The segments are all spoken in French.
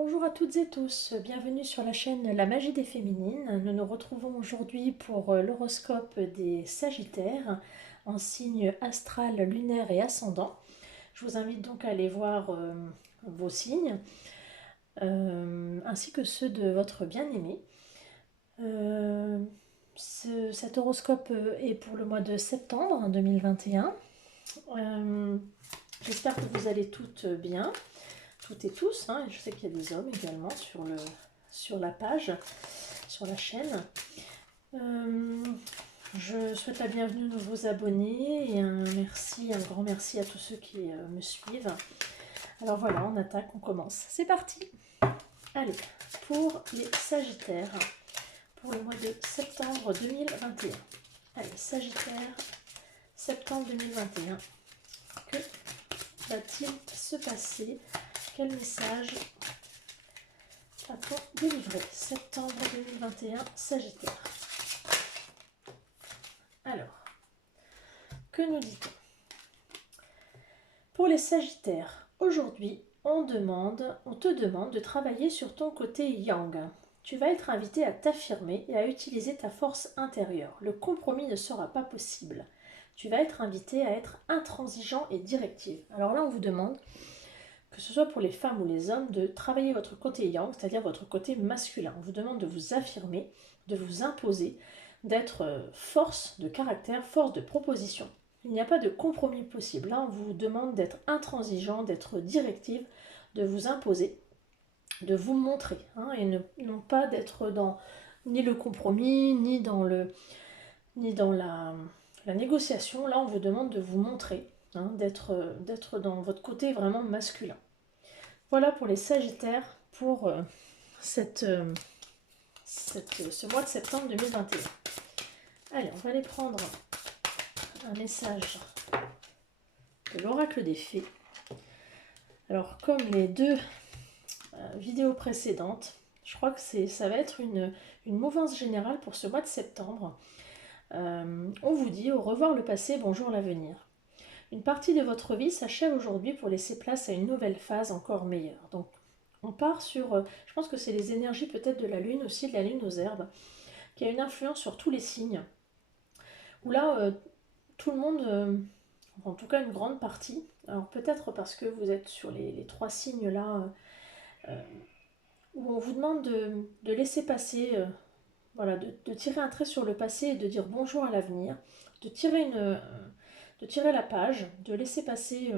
Bonjour à toutes et tous, bienvenue sur la chaîne La Magie des Féminines. Nous nous retrouvons aujourd'hui pour l'horoscope des Sagittaires en signe astral, lunaire et ascendant. Je vous invite donc à aller voir vos signes ainsi que ceux de votre bien-aimé. Cet horoscope est pour le mois de septembre 2021. J'espère que vous allez toutes bien. Toutes et tous, hein, je sais qu'il y a des hommes également sur la page, sur la chaîne. Je souhaite la bienvenue aux nouveaux abonnés et un grand merci à tous ceux qui me suivent. Alors voilà, on attaque, on commence. C'est parti. Allez, pour les Sagittaires, pour le mois de septembre 2021. Allez, Sagittaire, septembre 2021. Que va-t-il se passer ? Quel message a-t-on délivré? Septembre 2021, Sagittaire. Alors, que nous dit-on? Pour les Sagittaires, aujourd'hui, on te demande de travailler sur ton côté yang. Tu vas être invité à t'affirmer et à utiliser ta force intérieure. Le compromis ne sera pas possible. Tu vas être invité à être intransigeant et directif. Alors là, on vous demande, que ce soit pour les femmes ou les hommes, de travailler votre côté yang, c'est-à-dire votre côté masculin. On vous demande de vous affirmer, de vous imposer, d'être force de caractère, force de proposition. Il n'y a pas de compromis possible. Là, on vous demande d'être intransigeant, d'être directive, de vous imposer, de vous montrer, hein, et non pas d'être dans ni le compromis, ni dans la négociation. Là, on vous demande de vous montrer, hein, d'être dans votre côté vraiment masculin. Voilà pour les Sagittaires pour ce mois de septembre 2021. Allez, on va aller prendre un message de l'oracle des fées. Alors, comme les deux vidéos précédentes, je crois que ça va être une mouvance générale pour ce mois de septembre. On vous dit au revoir le passé, bonjour l'avenir. Une partie de votre vie s'achève aujourd'hui pour laisser place à une nouvelle phase encore meilleure. Donc, on part sur, je pense que c'est les énergies peut-être de la lune aussi, de la lune aux herbes, qui a une influence sur tous les signes. Où là, tout le monde, en tout cas une grande partie, alors peut-être parce que vous êtes sur les trois signes là, où on vous demande de laisser passer, voilà, de tirer un trait sur le passé et de dire bonjour à l'avenir, de tirer la page, de laisser passer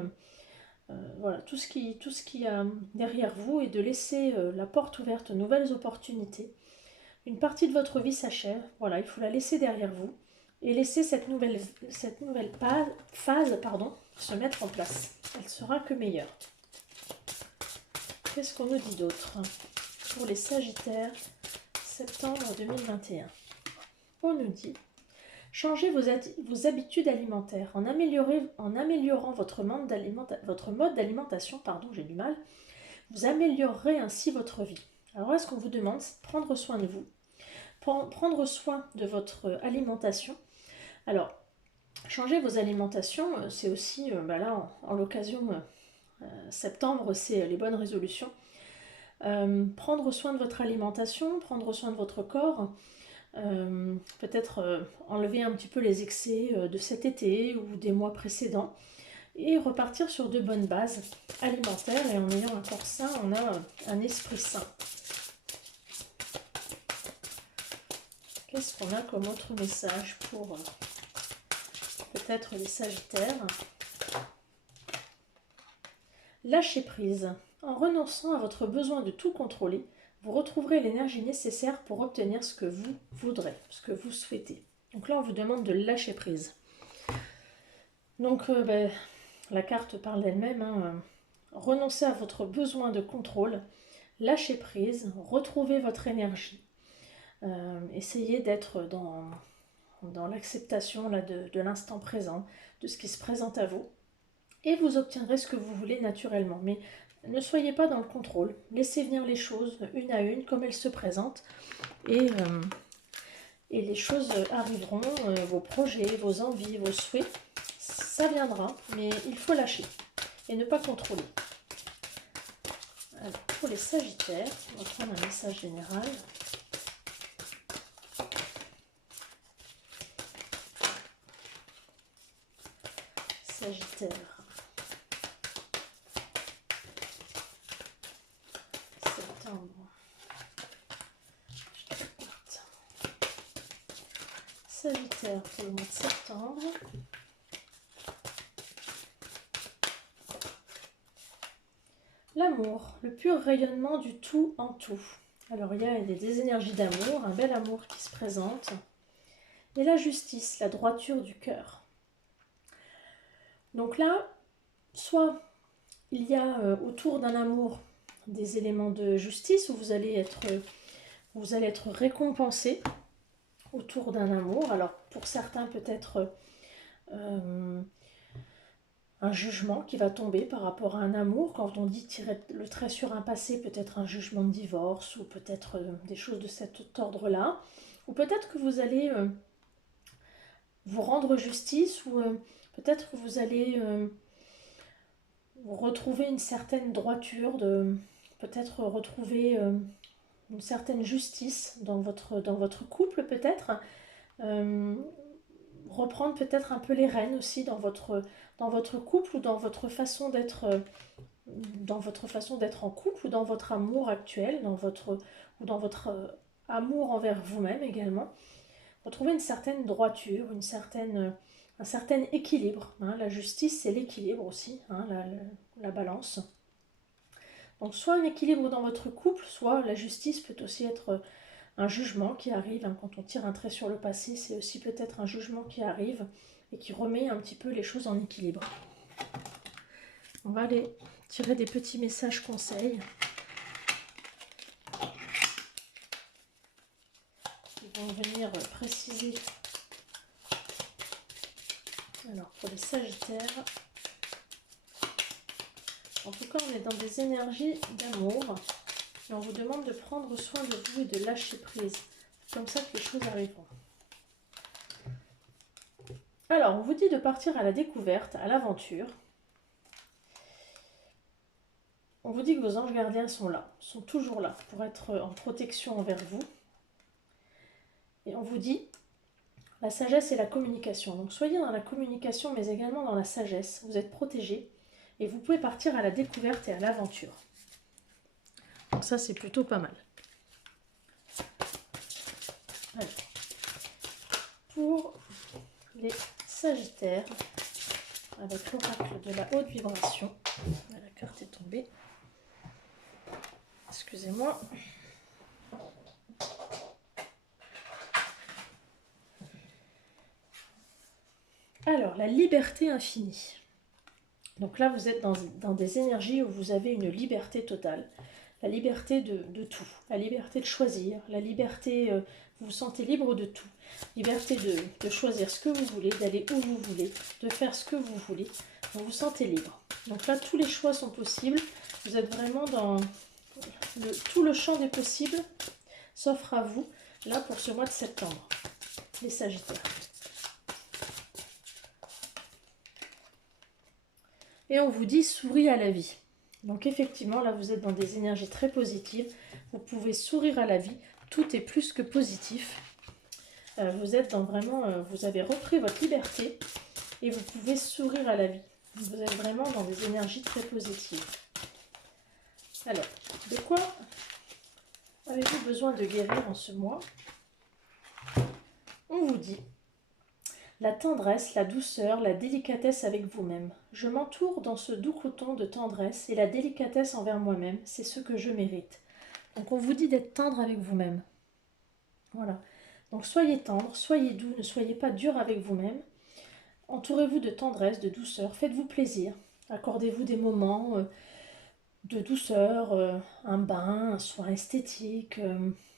voilà, tout ce qui a derrière vous et de laisser la porte ouverte aux nouvelles opportunités. Une partie de votre vie s'achève, voilà, il faut la laisser derrière vous et laisser cette nouvelle phase se mettre en place. Elle sera que meilleure. Qu'est-ce qu'on nous dit d'autre pour les Sagittaires, septembre 2021? On nous dit: changez vos habitudes alimentaires en améliorant votre mode d'alimentation, j'ai du mal. Vous améliorerez ainsi votre vie. Alors là, ce qu'on vous demande, c'est de prendre soin de vous, prendre soin de votre alimentation. Alors, changer vos alimentations, c'est aussi, là, en l'occasion, septembre, c'est les bonnes résolutions. Prendre soin de votre alimentation, prendre soin de votre corps, peut-être enlever un petit peu les excès de cet été ou des mois précédents et repartir sur de bonnes bases alimentaires. Et en ayant un corps sain, on a un esprit sain. Qu'est-ce qu'on a comme autre message pour peut-être les Sagittaires? Lâchez prise. En renonçant à votre besoin de tout contrôler, vous retrouverez l'énergie nécessaire pour obtenir ce que vous voudrez, ce que vous souhaitez. Donc là, on vous demande de lâcher prise. Donc, la carte parle d'elle-même. Hein, renoncez à votre besoin de contrôle, lâchez prise, retrouvez votre énergie. Essayez d'être dans l'acceptation de l'instant présent, de ce qui se présente à vous. Et vous obtiendrez ce que vous voulez naturellement. Mais ne soyez pas dans le contrôle. Laissez venir les choses une à une comme elles se présentent. Et les choses arriveront, vos projets, vos envies, vos souhaits. Ça viendra, mais il faut lâcher et ne pas contrôler. Alors, pour les Sagittaires, on va prendre un message général. Sagittaire. Septembre. Sagittaire pour le mois de septembre. L'amour, le pur rayonnement du tout en tout. Alors il y a des énergies d'amour, un bel amour qui se présente. Et la justice, la droiture du cœur. Donc là, soit il y a autour d'un amour des éléments de justice où vous allez être récompensé autour d'un amour. Alors pour certains peut-être un jugement qui va tomber par rapport à un amour. Quand on dit tirer le trait sur un passé, peut-être un jugement de divorce ou peut-être des choses de cet ordre-là. Ou peut-être que vous allez vous rendre justice ou peut-être que vous allez retrouver une certaine droiture, peut-être retrouver une certaine justice dans votre couple peut-être. Reprendre peut-être un peu les rênes aussi dans votre couple ou dans votre façon d'être en couple ou dans votre amour actuel, dans votre amour envers vous-même également. Retrouver une certaine droiture, un certain équilibre. Hein. La justice, c'est l'équilibre aussi, hein, la balance. Donc soit un équilibre dans votre couple, soit la justice peut aussi être un jugement qui arrive. Hein. Quand on tire un trait sur le passé, c'est aussi peut-être un jugement qui arrive et qui remet un petit peu les choses en équilibre. On va aller tirer des petits messages conseils. Qui vont venir préciser. Alors pour les Sagittaires, en tout cas on est dans des énergies d'amour et on vous demande de prendre soin de vous et de lâcher prise. C'est comme ça que les choses arriveront. Alors on vous dit de partir à la découverte, à l'aventure. On vous dit que vos anges gardiens sont là, sont toujours là pour être en protection envers vous. Et on vous dit la sagesse et la communication. Donc soyez dans la communication mais également dans la sagesse. Vous êtes protégés et vous pouvez partir à la découverte et à l'aventure. Donc ça c'est plutôt pas mal. Alors, pour les Sagittaires, avec l'oracle de la haute vibration, la carte est tombée. Excusez-moi. Alors, la liberté infinie. Donc là, vous êtes dans des énergies où vous avez une liberté totale. La liberté de tout. La liberté de choisir. La liberté, vous vous sentez libre de tout. Liberté de choisir ce que vous voulez, d'aller où vous voulez, de faire ce que vous voulez. Vous vous sentez libre. Donc là, tous les choix sont possibles. Vous êtes vraiment dans tout le champ des possibles s'offre à vous, là, pour ce mois de septembre. Les Sagittaires. Et on vous dit sourire à la vie. Donc effectivement, là vous êtes dans des énergies très positives. Vous pouvez sourire à la vie. Tout est plus que positif. Vous êtes dans vraiment, vous avez repris votre liberté et vous pouvez sourire à la vie. Vous êtes vraiment dans des énergies très positives. Alors, de quoi avez-vous besoin de guérir en ce mois? On vous dit la tendresse, la douceur, la délicatesse avec vous-même. Je m'entoure dans ce doux coton de tendresse et la délicatesse envers moi-même, c'est ce que je mérite. Donc on vous dit d'être tendre avec vous-même. Voilà. Donc soyez tendre, soyez doux, ne soyez pas dur avec vous-même. Entourez-vous de tendresse, de douceur, faites-vous plaisir. Accordez-vous des moments de douceur, un bain, un soin esthétique.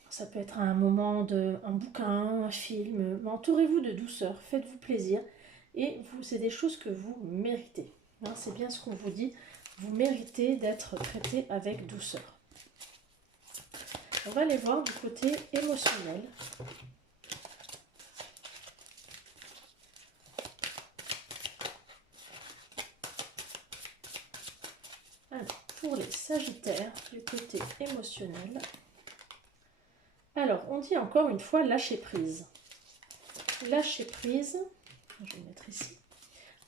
Ça peut être un moment un bouquin, un film. Mais entourez-vous de douceur, faites-vous plaisir. Et c'est des choses que vous méritez. Hein, c'est bien ce qu'on vous dit. Vous méritez d'être traité avec douceur. On va aller voir du côté émotionnel. Alors, pour les Sagittaires du côté émotionnel. Alors, on dit encore une fois lâcher prise. Lâcher prise, je vais le mettre ici.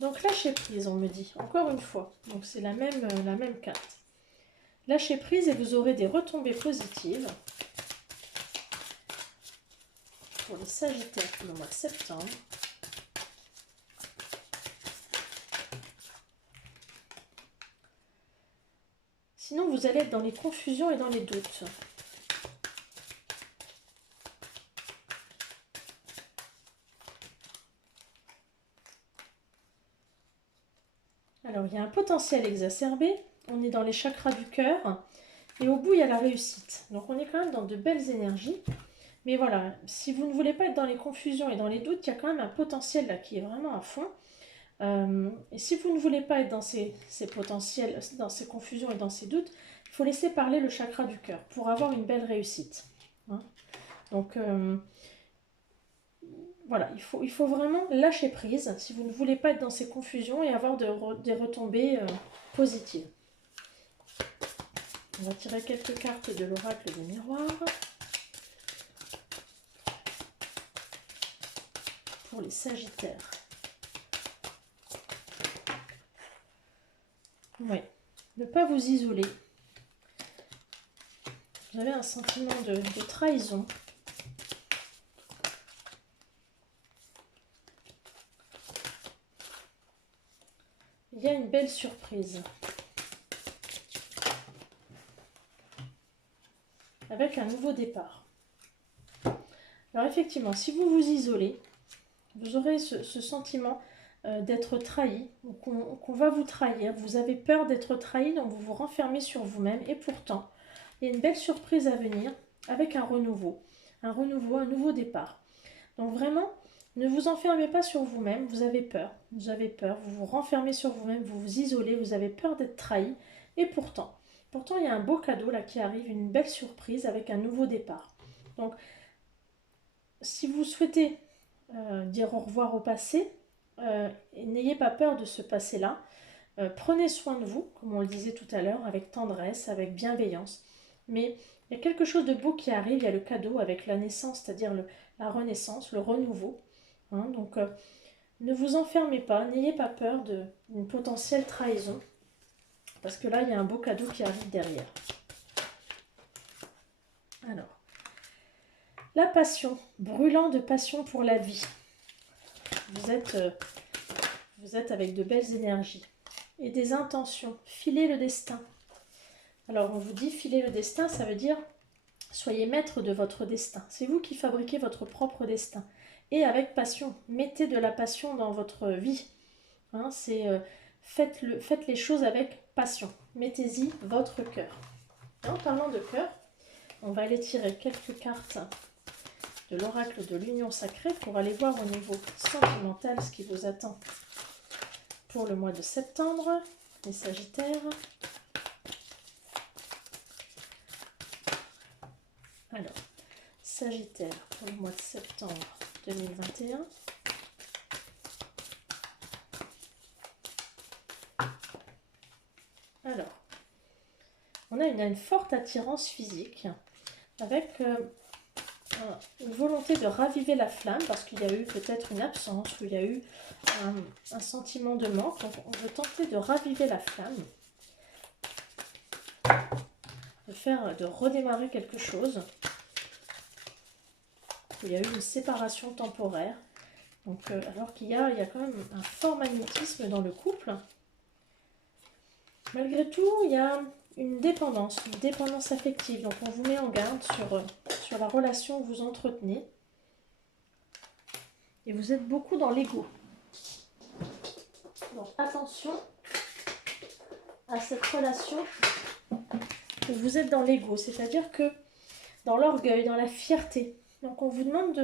Donc, lâcher prise, on me dit, encore une fois. Donc, c'est la même carte. Lâchez prise et vous aurez des retombées positives pour les Sagittaires pour le mois de septembre. Sinon, vous allez être dans les confusions et dans les doutes. Alors, il y a un potentiel exacerbé. On est dans les chakras du cœur. Et au bout, il y a la réussite. Donc, on est quand même dans de belles énergies. Mais voilà, si vous ne voulez pas être dans les confusions et dans les doutes, il y a quand même un potentiel là qui est vraiment à fond. Et si vous ne voulez pas être dans ces potentiels, dans ces confusions et dans ces doutes, il faut laisser parler le chakra du cœur pour avoir une belle réussite. Hein. Donc, voilà, il faut vraiment lâcher prise si vous ne voulez pas être dans ces confusions et avoir des retombées positives. On va tirer quelques cartes de l'oracle des miroirs. Pour les Sagittaires. Oui, ne pas vous isoler. Vous avez un sentiment de trahison. Il y a une belle surprise. Avec un nouveau départ. Alors effectivement, si vous vous isolez, vous aurez ce sentiment d'être trahi, ou qu'on va vous trahir. Vous avez peur d'être trahi, donc vous vous renfermez sur vous-même. Et pourtant, il y a une belle surprise à venir avec un renouveau. Un nouveau départ. Donc vraiment, ne vous enfermez pas sur vous-même. Vous avez peur, vous vous renfermez sur vous-même, vous vous isolez, vous avez peur d'être trahi. Et pourtant, il y a un beau cadeau là qui arrive, une belle surprise avec un nouveau départ. Donc, si vous souhaitez dire au revoir au passé, n'ayez pas peur de ce passé-là. Prenez soin de vous, comme on le disait tout à l'heure, avec tendresse, avec bienveillance. Mais il y a quelque chose de beau qui arrive, il y a le cadeau avec la naissance, c'est-à-dire la renaissance, le renouveau. Hein, donc, ne vous enfermez pas, n'ayez pas peur d'une potentielle trahison, parce que là, il y a un beau cadeau qui arrive derrière. Alors, la passion, brûlant de passion pour la vie. Vous êtes avec de belles énergies et des intentions. Filez le destin. Alors, on vous dit filer le destin, ça veut dire soyez maître de votre destin. C'est vous qui fabriquez votre propre destin. Et avec passion, mettez de la passion dans votre vie. Hein, faites les choses avec passion. Mettez-y votre cœur. En parlant de cœur, on va aller tirer quelques cartes de l'oracle de l'union sacrée pour aller voir au niveau sentimental ce qui vous attend pour le mois de septembre, les Sagittaires. Alors, Sagittaire pour le mois de septembre 2021. Alors, on a une forte attirance physique avec une volonté de raviver la flamme parce qu'il y a eu peut-être une absence ou il y a eu un sentiment de manque. Donc, on veut tenter de raviver la flamme, de redémarrer quelque chose. Il y a eu une séparation temporaire. Donc, alors qu'il y a quand même un fort magnétisme dans le couple. Malgré tout, il y a une dépendance affective. Donc, on vous met en garde sur la relation que vous entretenez. Et vous êtes beaucoup dans l'ego. Donc, attention à cette relation où vous êtes dans l'ego. C'est-à-dire que dans l'orgueil, dans la fierté. Donc,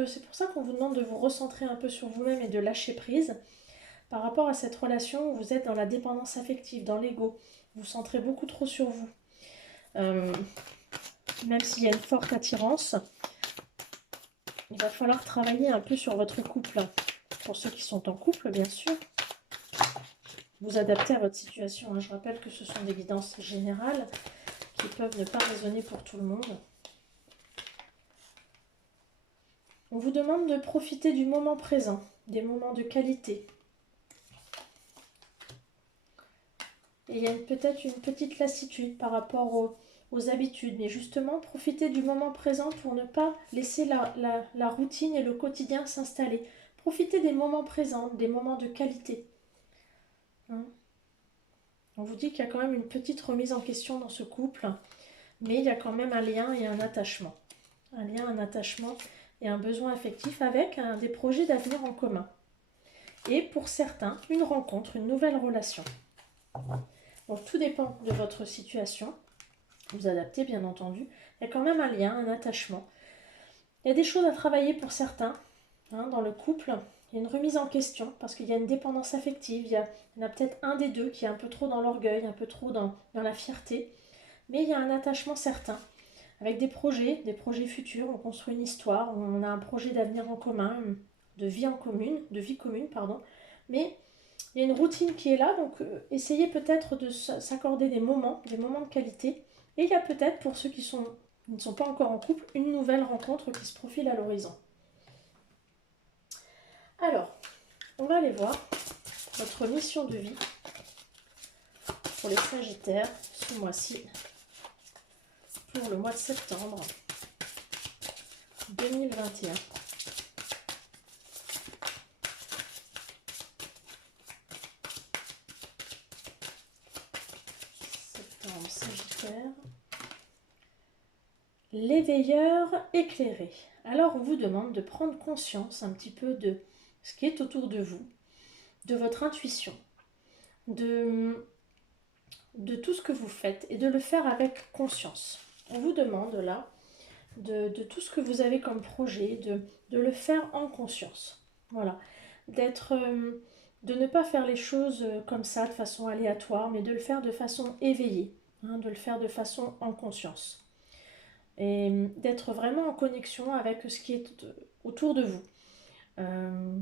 c'est pour ça qu'on vous demande de vous recentrer un peu sur vous-même et de lâcher prise par rapport à cette relation où vous êtes dans la dépendance affective, dans l'ego. Vous centrez beaucoup trop sur vous. Même s'il y a une forte attirance, il va falloir travailler un peu sur votre couple. Pour ceux qui sont en couple, bien sûr. vous adapter à votre situation. Je rappelle que ce sont des guidances générales qui peuvent ne pas résonner pour tout le monde. On vous demande de profiter du moment présent, des moments de qualité. Et il y a peut-être une petite lassitude par rapport aux habitudes, mais justement, profitez du moment présent pour ne pas laisser la routine et le quotidien s'installer. Profitez des moments présents, des moments de qualité. Hein? On vous dit qu'il y a quand même une petite remise en question dans ce couple, mais il y a quand même un lien et un attachement. Un lien, un attachement et un besoin affectif avec des projets d'avenir en commun. Et pour certains, une rencontre, une nouvelle relation. Donc tout dépend de votre situation. Vous adaptez bien entendu. Il y a quand même un lien, un attachement. Il y a des choses à travailler pour certains dans le couple. Il y a une remise en question parce qu'il y a une dépendance affective. Il y en a peut-être un des deux qui est un peu trop dans l'orgueil, un peu trop dans la fierté. Mais il y a un attachement certain. Avec des projets futurs, on construit une histoire, on a un projet d'avenir en commun, de vie commune, pardon. Mais il y a une routine qui est là, donc essayez peut-être de s'accorder des moments de qualité. Et il y a peut-être, pour ceux qui ne sont pas encore en couple, une nouvelle rencontre qui se profile à l'horizon. Alors, on va aller voir votre mission de vie pour les Sagittaires ce mois-ci, pour le mois de septembre 2021. Septembre, Sagittaire. L'éveilleur éclairé. Alors, on vous demande de prendre conscience un petit peu de ce qui est autour de vous, de votre intuition, de tout ce que vous faites et de le faire avec conscience. On vous demande là de tout ce que vous avez comme projet, de le faire en conscience. Voilà. De ne pas faire les choses comme ça, de façon aléatoire, mais de le faire de façon éveillée, de le faire de façon en conscience. Et d'être vraiment en connexion avec ce qui est autour de vous.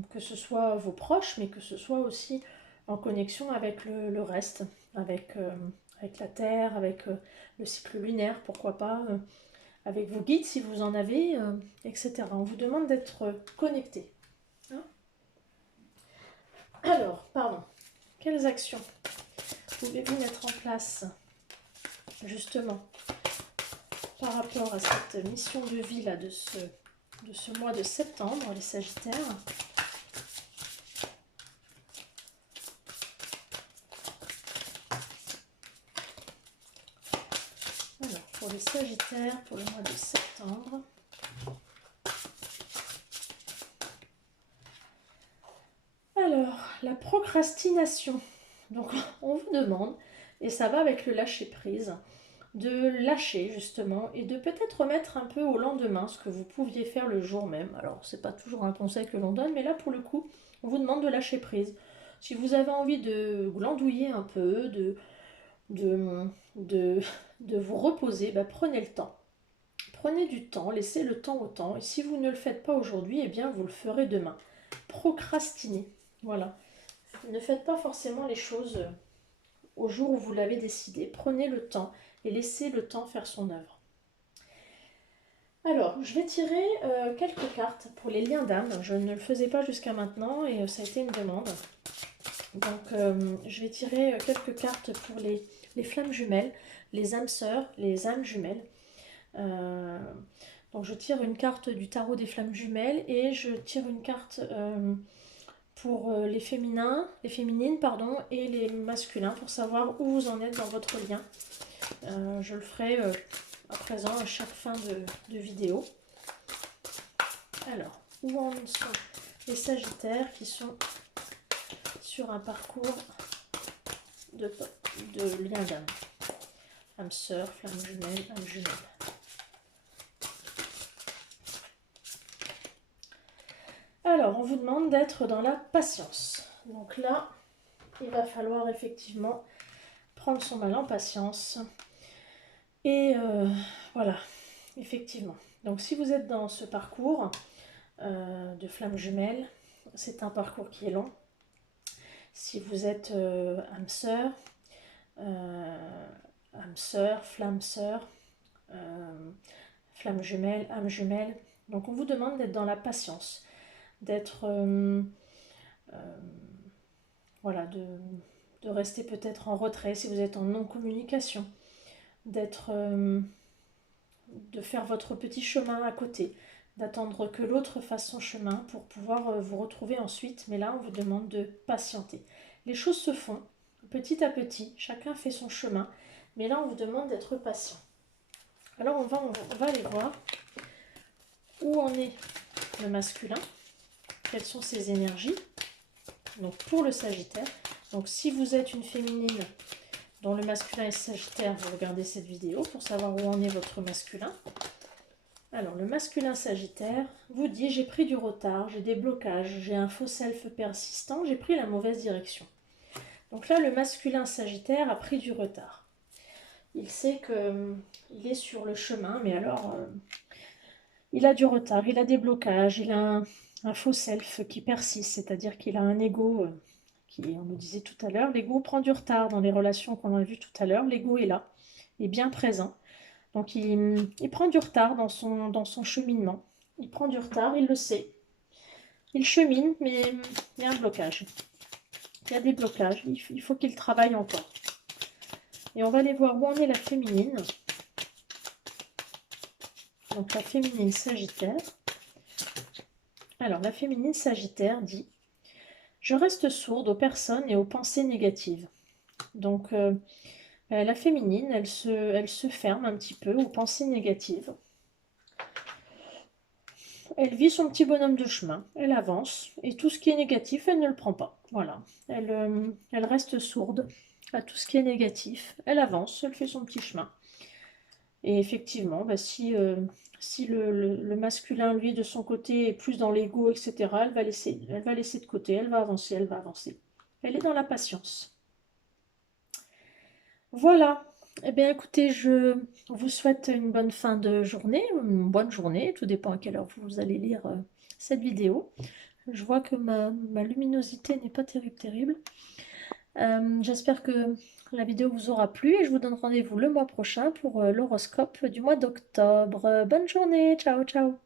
Que ce soit vos proches, mais que ce soit aussi en connexion avec le reste, avec la Terre, avec le cycle lunaire, pourquoi pas, avec vos guides si vous en avez, etc. On vous demande d'être connecté. Hein? Alors, quelles actions pouvez-vous mettre en place justement par rapport à cette mission de vie là, de ce mois de septembre, les Sagittaires? Alors, pour les Sagittaires, pour le mois de septembre. Alors, la procrastination. Donc, on vous demande, et ça va avec le lâcher-prise, de lâcher justement et de peut-être remettre un peu au lendemain ce que vous pouviez faire le jour même. Alors, c'est pas toujours un conseil que l'on donne, mais là, pour le coup, on vous demande de lâcher prise. Si vous avez envie de glandouiller un peu, de vous reposer, prenez le temps. Prenez du temps, laissez le temps au temps. Et si vous ne le faites pas aujourd'hui, eh bien, vous le ferez demain. Procrastinez. Voilà. Ne faites pas forcément les choses au jour où vous l'avez décidé. Prenez le temps et laissez le temps faire son œuvre. Alors, je vais tirer quelques cartes pour les liens d'âme. Je ne le faisais pas jusqu'à maintenant et ça a été une demande. Donc, je vais tirer quelques cartes pour les flammes jumelles, les âmes sœurs, les âmes jumelles. Donc, je tire une carte du tarot des flammes jumelles et je tire une carte pour les féminines, et les masculins pour savoir où vous en êtes dans votre lien. Je le ferai à présent à chaque fin de vidéo. Alors, où en sont les Sagittaires qui sont sur un parcours de lien d'âme? Âme sœur, flamme jumelle, âme jumelle. Alors, on vous demande d'être dans la patience. Donc là, il va falloir effectivement prendre son mal en patience. Et voilà, effectivement. Donc si vous êtes dans ce parcours de flamme jumelle, c'est un parcours qui est long. Si vous êtes âme sœur, euh, flamme jumelle, âme jumelle. Donc on vous demande d'être dans la patience, d'être voilà, de rester peut-être en retrait si vous êtes en non-communication, d'être de faire votre petit chemin à côté, d'attendre que l'autre fasse son chemin pour pouvoir vous retrouver ensuite. Mais là, on vous demande de patienter. Les choses se font petit à petit, chacun fait son chemin, mais là, on vous demande d'être patient. Alors, on va aller voir où en est le masculin, quelles sont ses énergies. Donc, pour le Sagittaire, donc si vous êtes une féminine dont le masculin est Sagittaire, vous regardez cette vidéo pour savoir où en est votre masculin. Alors, le masculin Sagittaire vous dit: j'ai pris du retard, j'ai des blocages, j'ai un faux self persistant, j'ai pris la mauvaise direction. Donc là, le masculin Sagittaire a pris du retard. Il sait qu'il est sur le chemin, mais alors, il a du retard, il a des blocages, il a un faux self qui persiste, c'est-à-dire qu'il a un ego qui, on nous disait tout à l'heure, l'ego prend du retard dans les relations qu'on a vues tout à l'heure, l'ego est là, il est bien présent. Donc il prend du retard dans son cheminement. Il prend du retard, il le sait. Il chemine, mais il y a un blocage. Il y a des blocages, il faut qu'il travaille encore. Et on va aller voir où en est la féminine. Donc la féminine Sagittaire. Alors la féminine Sagittaire dit: je reste sourde aux personnes et aux pensées négatives. Donc la féminine, elle se ferme un petit peu aux pensées négatives. Elle vit son petit bonhomme de chemin, elle avance, et tout ce qui est négatif, elle ne le prend pas. Voilà, elle reste sourde à tout ce qui est négatif, elle avance, elle fait son petit chemin. Et effectivement, bah, si le masculin, lui, de son côté, est plus dans l'ego, etc., elle va laisser de côté, elle va avancer, elle va avancer. Elle est dans la patience. Voilà. Eh bien, écoutez, je vous souhaite une bonne fin de journée, une bonne journée, tout dépend à quelle heure vous allez lire cette vidéo. Je vois que ma luminosité n'est pas terrible. J'espère que la vidéo vous aura plu et je vous donne rendez-vous le mois prochain pour l'horoscope du mois d'octobre. Bonne journée, ciao ciao.